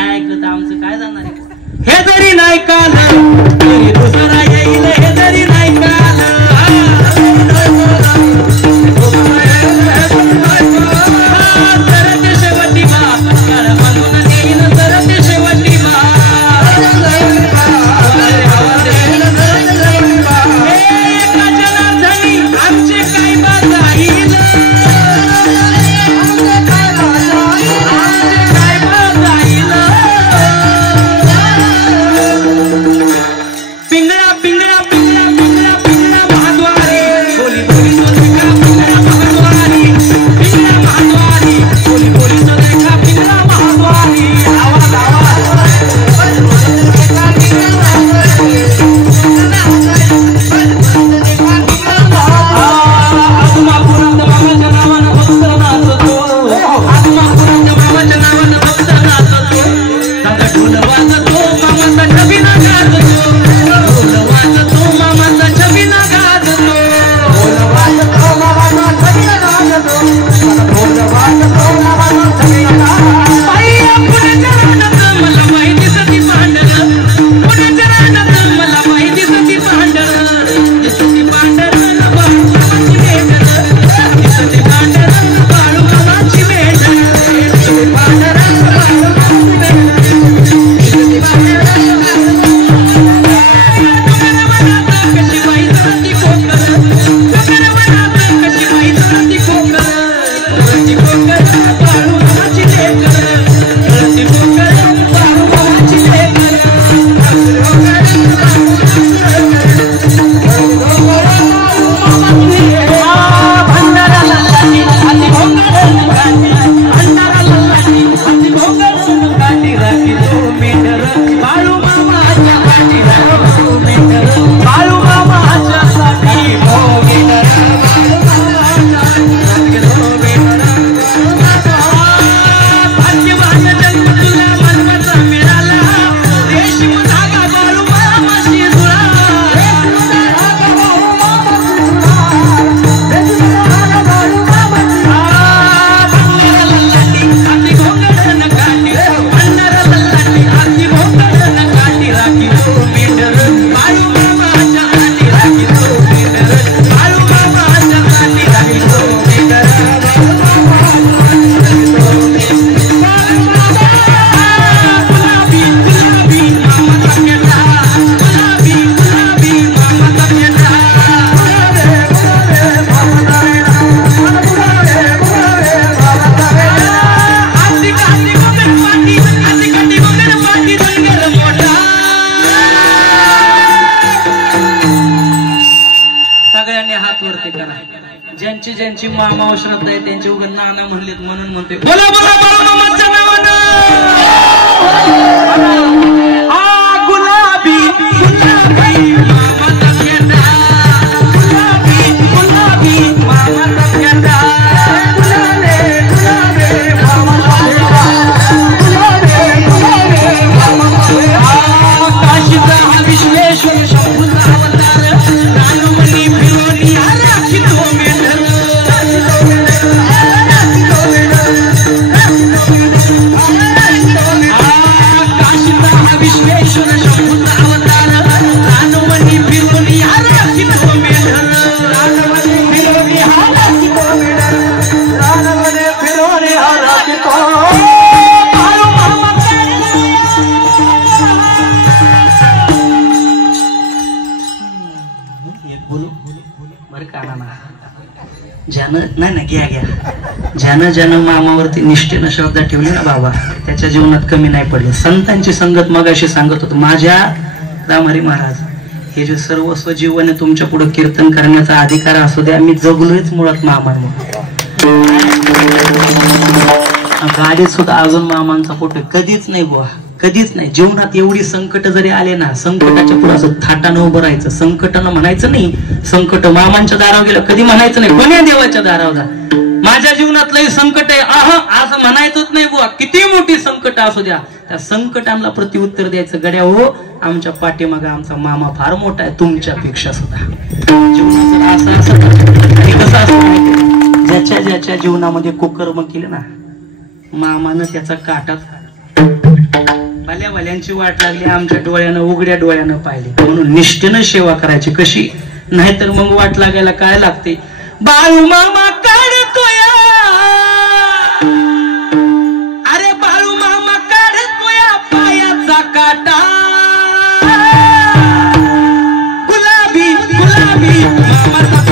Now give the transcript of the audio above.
नाही ऐकलं तर आमचं काय जाणार आहे? हे जरी नाही काल तरी दुसरा येईल, हे जरी नाही काल सरते शेवटी मा काळ म्हणून येईल, सरते शेवटी मा एका जनार्दनी आमचे काय बाजाईल, पिंगळा पिंगळा पिंगळा पिंगळा पिंगळा महाद्वारी बोली बोली सोनेका पिंगळा महाद्वारी, पिंगळा महाद्वारी बोली बोली सोनेका पिंगळा महाद्वारी. आवाज आत्मापुरांत मामाच्या नावानं भक्त नाचतो, आत्मापुरांत मामाच्या नावानं भक्त नाचतो, दादा ढोल वाजतो मामाचा छबिना गाजतो, ढोल वाजतो मामाचा छबिना गाजतो, ढोल वाजतो मामाचा छबिना गाजतो, ढोल वाजतो मामाचा छबिना गाजतो. बाईया पुण्याच्या रानात मला माहिती सती पांढर, पुण्याच्या रानात मला माहिती सती पांढर, सती पांढर बाळू मामाची मेंढर, सती पांढर बाळू मामाची मेंढर, सती पांढर बाळू मामाची मेंढर, सती पांढर कशी बाई धरती कोकर, कोकर मनात कशी बाई धरती कोकर, धरती कोकर बाळू मामाची लेकर, धरती कोकर बाळू मामाची लेकर, भंडारा लल्लाची हाती भोंगडून काठी, भंडारा लल्लाची हाती भोंगडून काठी, राखी तो मेंढर बाळू मामाच्या काठी, राखी तो मेंढर बाळू मामाच्या साठी, हो मेंढर बाळू मामाच्या राखी तो मेंढर. भाग्यवान जन्म तुला मनवाचा मिळाला, रेशीम धागा बाळू मामाशी जुळा, भंडारा लल्लाची हाती भोंगडून काठी, भंडारा लल्लाची हाती भोंगडून काठी, राखी तो मेंढर बाळू मामाच्या काठी, राखी तो मेंढर बाळू मामाच्या काठी, राखी तो मेंढर गुलाबी गुलाबी मामाचा मेंढा, गुलाबी गुलाबी मामाचा मेंढा, हाती काठी गोगड पाठी, हाती काठी गोगड पाठी, धनगर मोठा. सगळ्यांनी हात वरती करा. ज्यांची ज्यांची मामावर श्रद्धा आहे त्यांची उगं नाना म्हणलेत म्हणून म्हणते बोला बोला बोला मामाच्या नावानं. गुलाबी गुलाबी मामाचा मेंढा, गुलाबी गुलाबी मामाचा मेंढा, गुलाबी गुलाबी मामाचा मेंढा, गुलाबी गुलाबी मामाचा मेंढा. काशीचा हा विश्वेश्वर शंभूचा अवतार, रानवणी फिरोनी राखी तो मेंढर, काशीचा हा विश्वेश्वर शंभूचा अवतार, रानवणी फिरोनी राखी तो मेंढर, रानवणी फिरोनी राखी तो मेंढर, रानवणी फिरोनी राखी तो बाळू मामाचा. एक बोलू बरं का ना, ज्यानं नाही ना घ्या घ्या, ज्यानं मामावरती निष्ठेनं श्रद्धा ठेवली ना बाबा, त्याच्या जीवनात कमी नाही पडले. संतांची संगत मगाशी सांगत होतो, माझ्या रामहरी महाराज हे जे सर्वस्व जीवन आहे तुमच्या पुढे कीर्तन करण्याचा अधिकार असू द्या, मी जगलोयच मुळात मामांमुळे. गाडीत सुद्धा अजून मामांचा फोटो कधीच नाही बुवा, कधीच नाही. जीवनात एवढी संकट जरी आले ना, संकटाच्या पुढे असं थाटानं उभं राहायचं, संकटानं म्हणायचं नाही संकट मामांच्या दारावर गेलं, कधी म्हणायचं नाही कोण्या देवाच्या दारावर जा, माझ्या जीवनात लई संकट आहे असं म्हणायचंच नाही बुवा. किती मोठी संकट असू द्या, त्या संकटांना प्रत्युत्तर द्यायचं. गड्या हो, आमच्या पाठीमागे आमचा मामा फार मोठा आहे तुमच्यापेक्षा सुद्धा. जीवनाचं असं असं आणि कसं असतं, ज्याच्या ज्याच्या जीवनामध्ये कुकर्म केले ना, मामानं त्याचा काटा भल्यांची वाट लागली आमच्या डोळ्यानं उघड्या डोळ्यानं पाहिली म्हणून निष्ठेनं सेवा करायची कशी नाहीतर मग वाट लागायला काय लागते बाळू मामा काढतोय अरे बाळू मामा काढतोय पायाचा काटा गुलाबी गुलाबी मामाचा